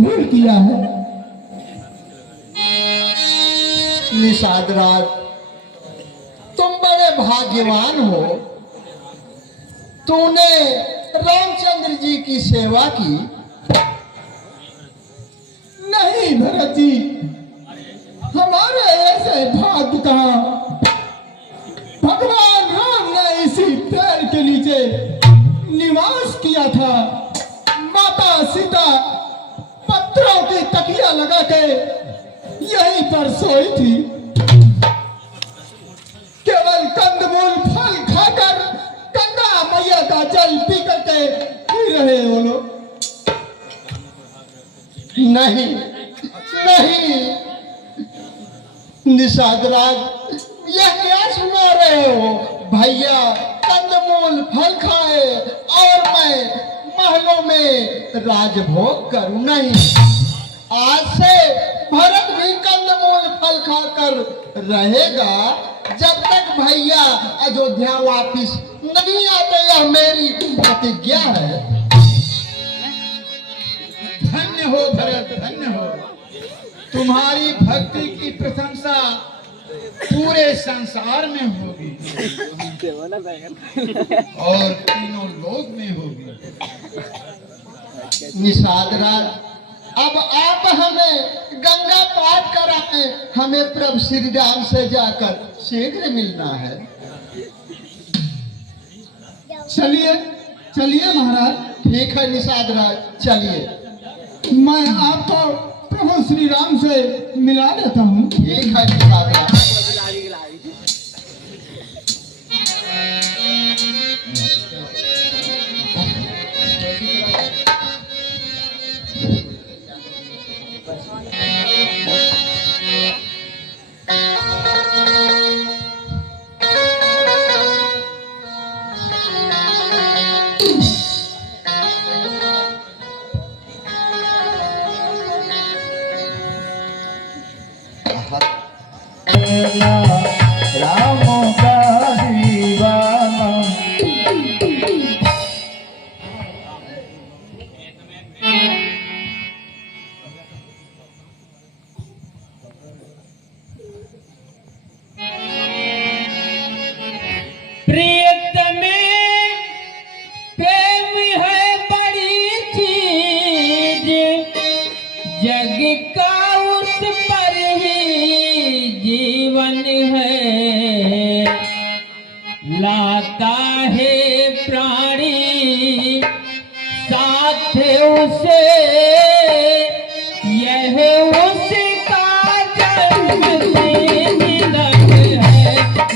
भूल किया है। निषाद राज, तुम बड़े भाग्यवान हो। तूने रामचंद्र जी की सेवा की। नहीं भरत जी, हमारे ऐसे भाग्य कहाँ। भगवान राम ने इसी पेड़ के नीचे निवास किया था। माता सीता पत्थरों की तकिया लगा के यहीं पर सोई थी। केवल कंदमूल फल खाकर गंगा मैया का जल पी करके पी रहे वो लोग। नहीं नहीं निषाद राज, यह क्या सुना रहे हो? भैया कंदमूल फल खाए और मैं महलों में राजभोग करूं? नहीं, आज से भरत भी कंदमूल फल खाकर रहेगा जब तक भैया अयोध्या वापिस नहीं आते। यह मेरी प्रतिज्ञा है। धन्य हो भरत, धन्य हो। तुम्हारी भक्ति की प्रशंसा पूरे संसार में होगी और तीनों लोक में होगी। निषाद राज, अब आप हमें गंगा पार कराए। हमें प्रभु श्री राम से जाकर शीघ्र मिलना है। चलिए चलिए महाराज। ठीक है निषाद राज, चलिए। मैं आपको प्रभु श्री राम से मिला देता हूँ। ठीक है निषाद राज। राम का दीवाना। प्रियतमे प्रेम है बड़ी चीज, जग का उस पर ही जीवन है। लाता है प्राणी साथ उसे, यह उसका जन्म सिद्ध है।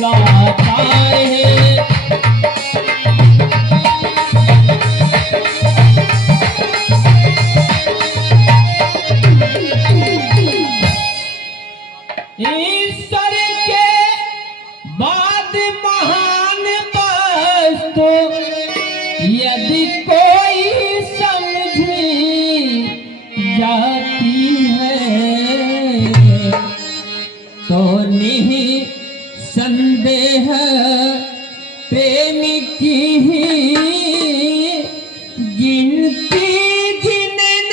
लाता है ईश्वर के बाद महान वस्तु यदि कोई समझी जाती है, तो निःसंदेह प्रेम की ही गिनती गिनने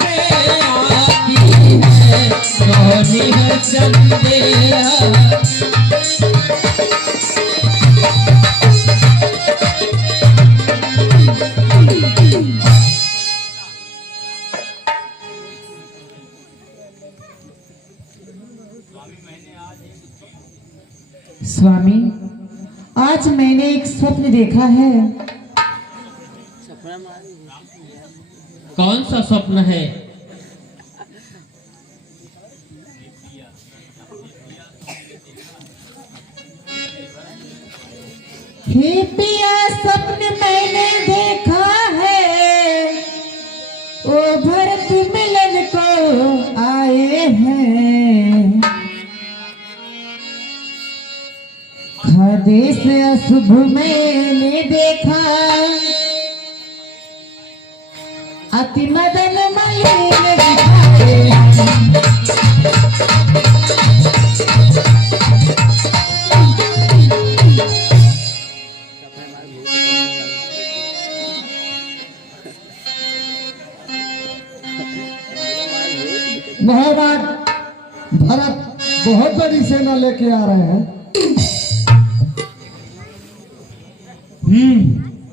में आती है। तो निःसंदेह स्वामी, आज मैंने एक स्वप्न देखा है। कौन सा स्वप्न है? हे पिया, स्वप्न मैंने देखा है, ओ भरत मिलन को आए हैं। खादेश अशुभ मैंने देखा, अति मदन मलिन दिखाए। महाराज भरत बहुत बड़ी सेना लेके आ रहे हैं।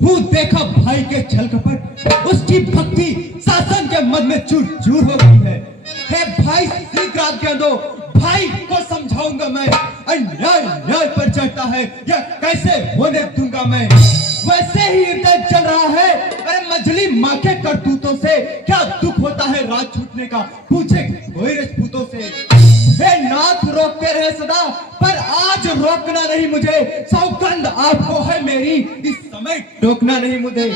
वो देखा भाई के छल कपट, उसकी भक्ति शासन के मन में चूर चूर हो गई है। हे भाई शीघ्र आज्ञा दो, भाई को समझाऊंगा मैं। अन्याय न्याय पर चढ़ता है, यह कैसे होने दूंगा मैं। वैसे ही युद्ध चल रहा है। अरे मजली माँ के करतूतों से क्या दुख होता है राज छूटने का, पूछे कोई राजपूतों से। हे नाथ रोकते रहे सदा, पर आज रोकना नहीं मुझे। सौगंध आपको है मेरी, इस समय रोकना नहीं मुझे।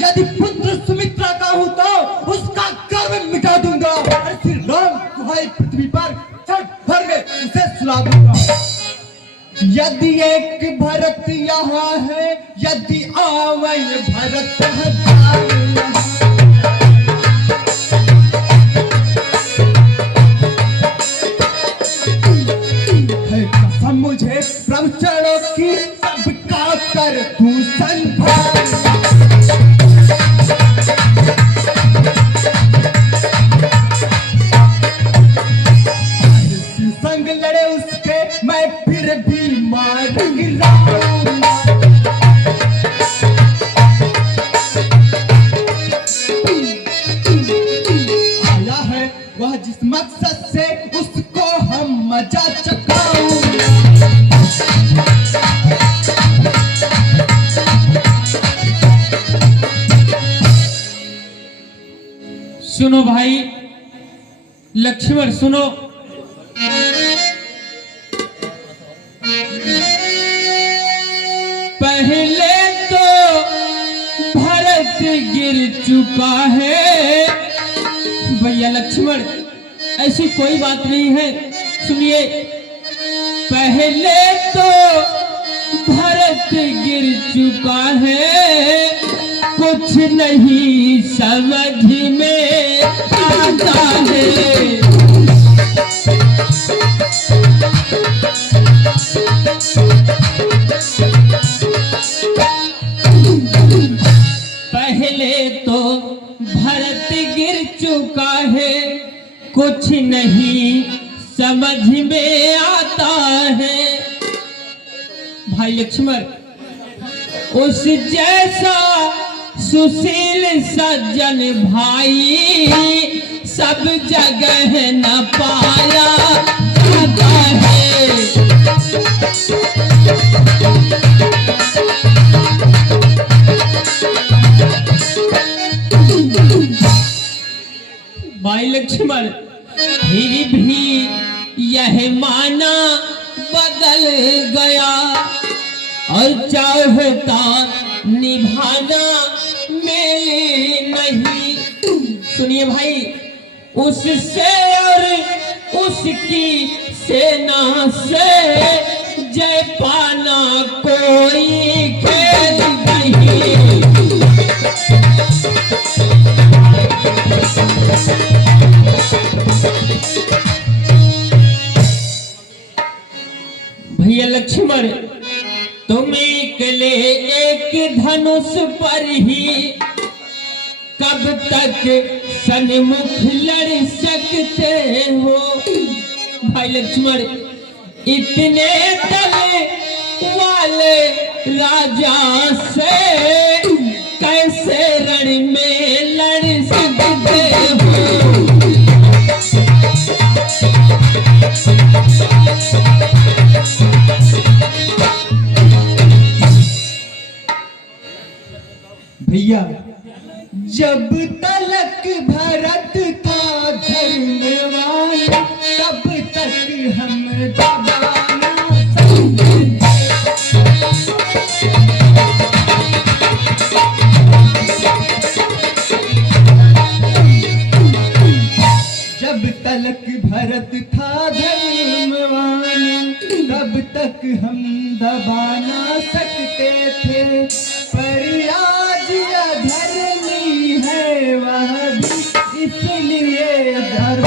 यदि पुत्र सुमित्रा का हूं तो उसका गर्व मिटा दूंगा। अरे श्री राम तुम्हारी पृथ्वी पर छठ भर में उसे सुला दूंगा। यदि एक भरत यहाँ है, यदि आवे भरत हजार मुझे ब्रह्मचर्यों की सबका कर तू संभाल। संग लड़े उसके मैं फिर भी मार गिराऊंगा। आया है वह जिस मकसद से, उसको हम मजा चखाऊंगा। सुनो भाई लक्ष्मण सुनो, पहले तो भरत गिर चुका है। भैया लक्ष्मण ऐसी कोई बात नहीं है, सुनिए। पहले तो भरत गिर चुका है, कुछ नहीं समझ में आता है। पहले तो भरत गिर चुका है, कुछ नहीं समझ में आता है। भाई लक्ष्मण उस जैसा सुशील सज्जन भाई सब जगह न पाया जाता है। भाई लक्ष्मण फिर भी यह माना बदल गया, और चाहता निभाना मेरे नहीं। सुनिए भाई, उससे और उसकी सेना से जय पाना कोई खेल नहीं। भैया लक्ष्मण तुम अकेले एक धनुष पर ही कब तक सन्मुख लड़ सकते हो। भाई लक्ष्मण इतने दल वाले राजा से कैसे रण में लड़ सकते हो। भैया जब तलक भरत था धर्मवान, तब तक हम दबाना जब तलक भरत था धर्मवान, तब तक हम दबा ना सकते थे। पर आज अधर्मी है वह भी, इसलिए धर्म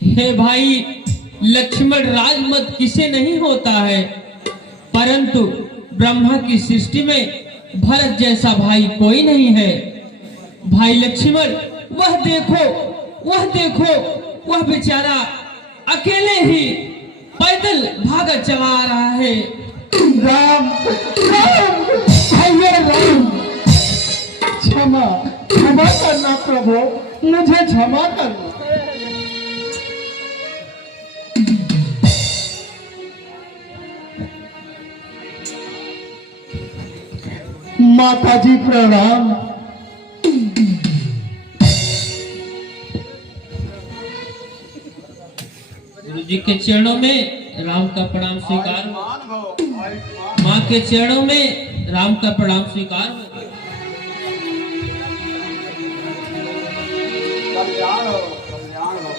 हे भाई लक्ष्मण राजमत किसे नहीं होता है, परंतु ब्रह्मा की सृष्टि में भरत जैसा भाई कोई नहीं है। भाई लक्ष्मण, वह देखो, वह बेचारा अकेले ही पैदल भागा चला आ रहा है। राम भैया राम, क्षमा करना प्रभु, मुझे क्षमा करना। माता जी प्रणाम। गुरु जी के चरणों में राम का प्रणाम स्वीकार हो। माँ के चरणों में राम का प्रणाम स्वीकार हो। कल्याण हो, कल्याण हो।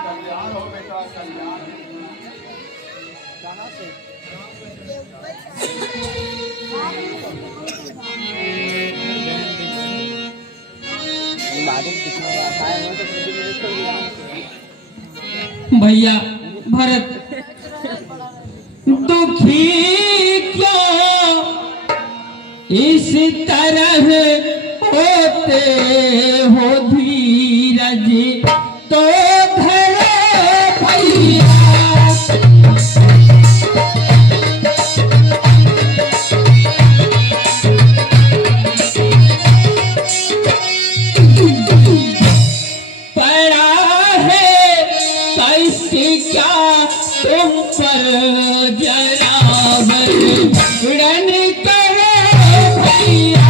कल्याण हो बेटा, कल्याण। भैया भरत, दुखी क्यों इस तरह होते हो धीरज तो धरो भैया। तुम पर जरावर उड़न करो भैया।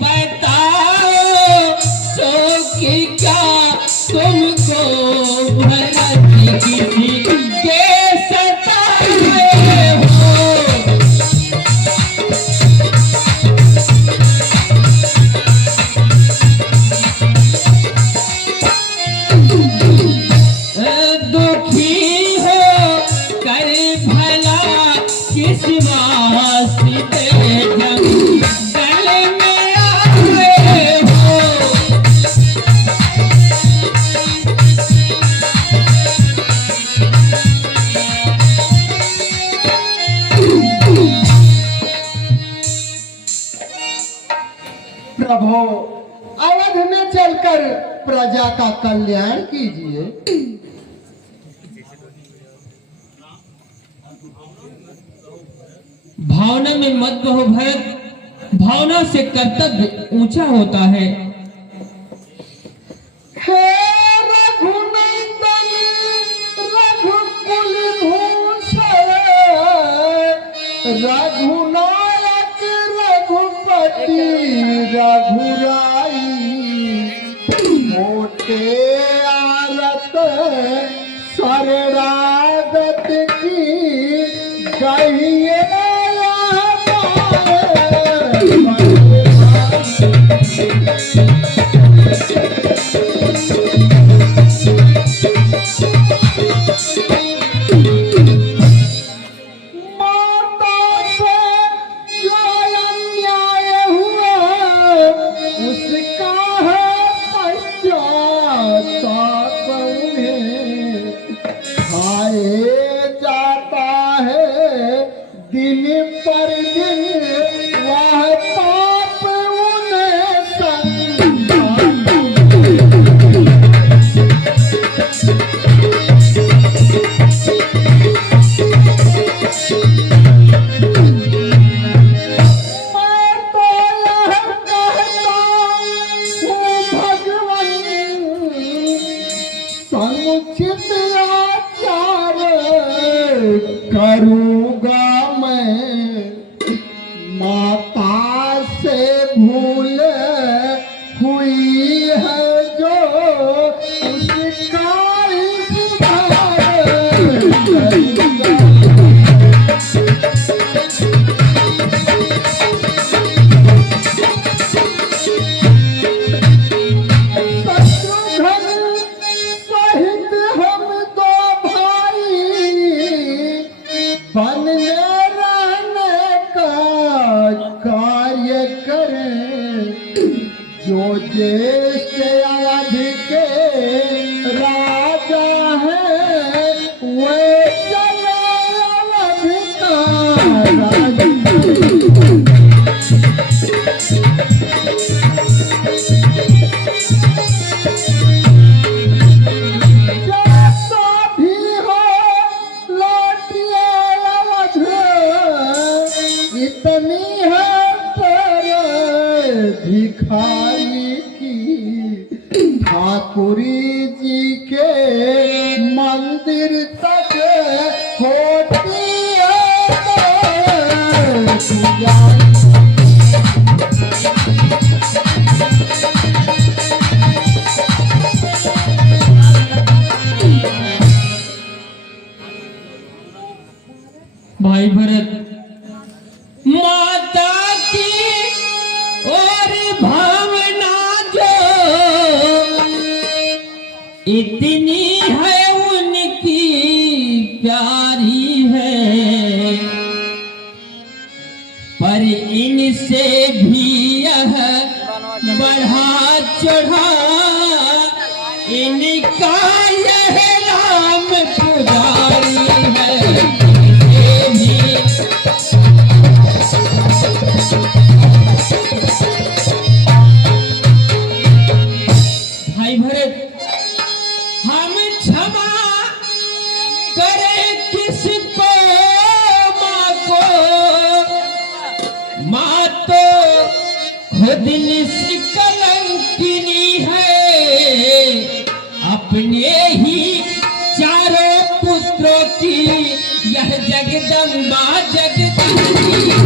बताओ शोक क्या तुमको भरत किसी के सताए हो। प्रभु, अवध में चलकर प्रजा का कल्याण कीजिए। भावना में मत बहो भरत, भावना से कर्तव्य ऊंचा होता है। हे रघुनंदन रघुकुल भूषण, रघुनायक रघुपति रघुराई, मोटे आरत शरणागत की कहिए करूँगा मैं, माता से भूल हुई है जो उसका सुधार करूँगा। शत्रुघ्न सहित हम दो भाई तक होती है तू जान। भाई भरत, माता की और भावना जो इतनी है उनकी प्यारी है, पर इनसे भी यह बढ़ा चढ़ा इनका यह राम पुजारी है। भाई भरत, हम क्षमा करें किसको? माँ को, माँ तो खुद निष्कलंकिनी है, अपने ही चारों पुत्रों की यह जगदम्बा जगदम्बी है।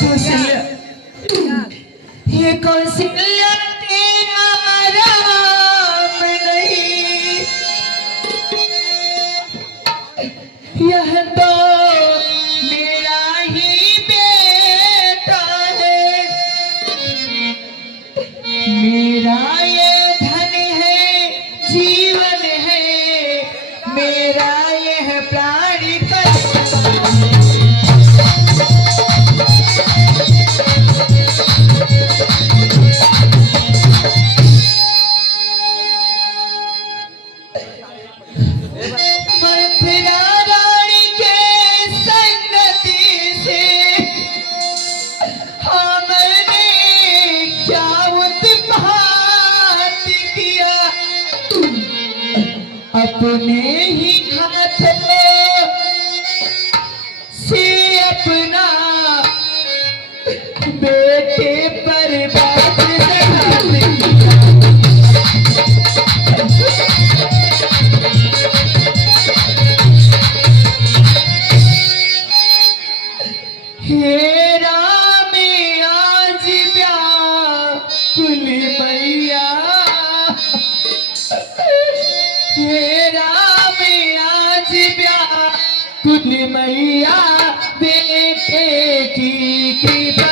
कौशल्या, ये कौशल्या तेरा राम नहीं, यह तो मेरा ही बेटा है, मेरा ये धन है, जीवन है, मेरा यह प्राण का मथुरा रानी के संगति से हमने क्या उत्पात किया, अपने ही हाथों से अपना बेटे पर बात किया। हे राम आज व्याकुल मैया, हे राम आज व्याकुल मैया, बेटे की कृपा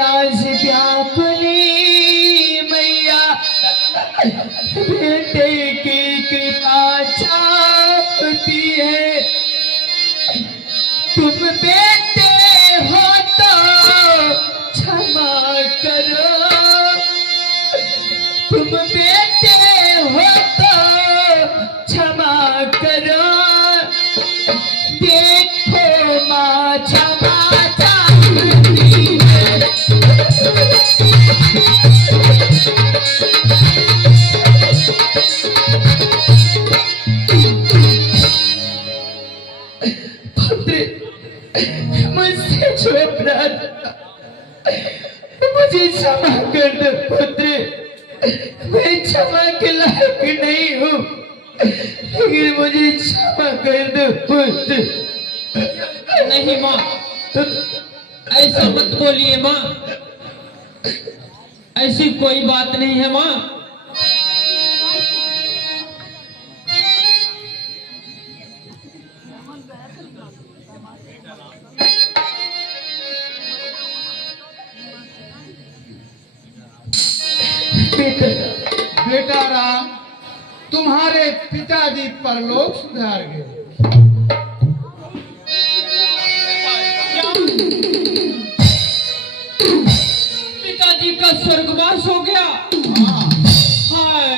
आज व्याकुली मैया, बेटे की कृपा चाहती है, तुम बेटे हो तो क्षमा करो, तुम बेटे हो तो क्षमा करो, देखो माँ क्षमा चाहती है। पुत्र, मुझसे जो अपराध, मुझे क्षमा कर दो पुत्र, मैं क्षमा के लायक नहीं हूँ, लेकिन मुझे क्षमा कर दो पुत्र। नहीं माँ, ऐसा मत बोलिए माँ, ऐसी कोई बात नहीं है माँ। बेटा राम, तुम्हारे पिताजी परलोक सुधार गए। पिताजी का स्वर्गवास हो गया। हाय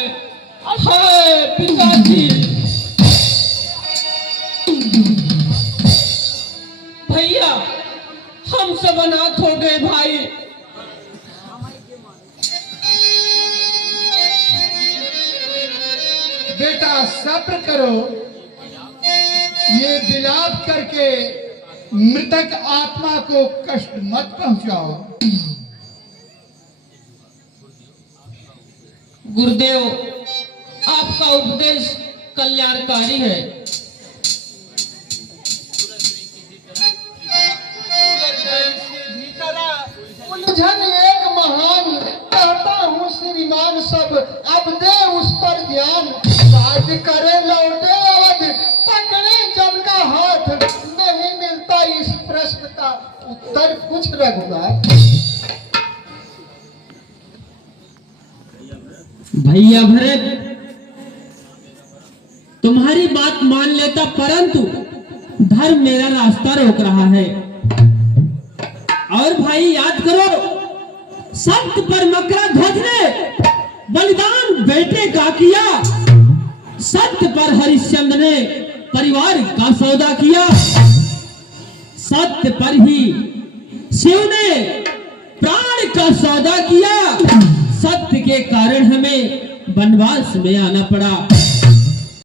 हाय पिताजी। भैया, हम सब अनाथ अनाथ हो गए भाई। बेटा सब्र करो, ये विलाप करके मृतक आत्मा को कष्ट मत पहुंचाओ। गुरुदेव, आपका उपदेश कल्याणकारी है। उलझन एक महान, कहता हूँ श्रीमान सब अब दे उस पर ध्यान। राज करे लौटे अवध, पकड़े जन का हाथ, नहीं मिलता इस प्रश्न का उत्तर कुछ रघुनाथ। भैया भरत, तुम्हारी बात मान लेता, परंतु धर्म मेरा रास्ता रोक रहा है। और भाई याद करो, सप्त पर मकरा ध्वज ने बलिदान बेटे का किया, सत्य पर हरिश्चंद्र ने परिवार का सौदा किया, सत्य पर ही शिव ने प्राण का सौदा किया, सत्य के कारण हमें वनवास में आना पड़ा।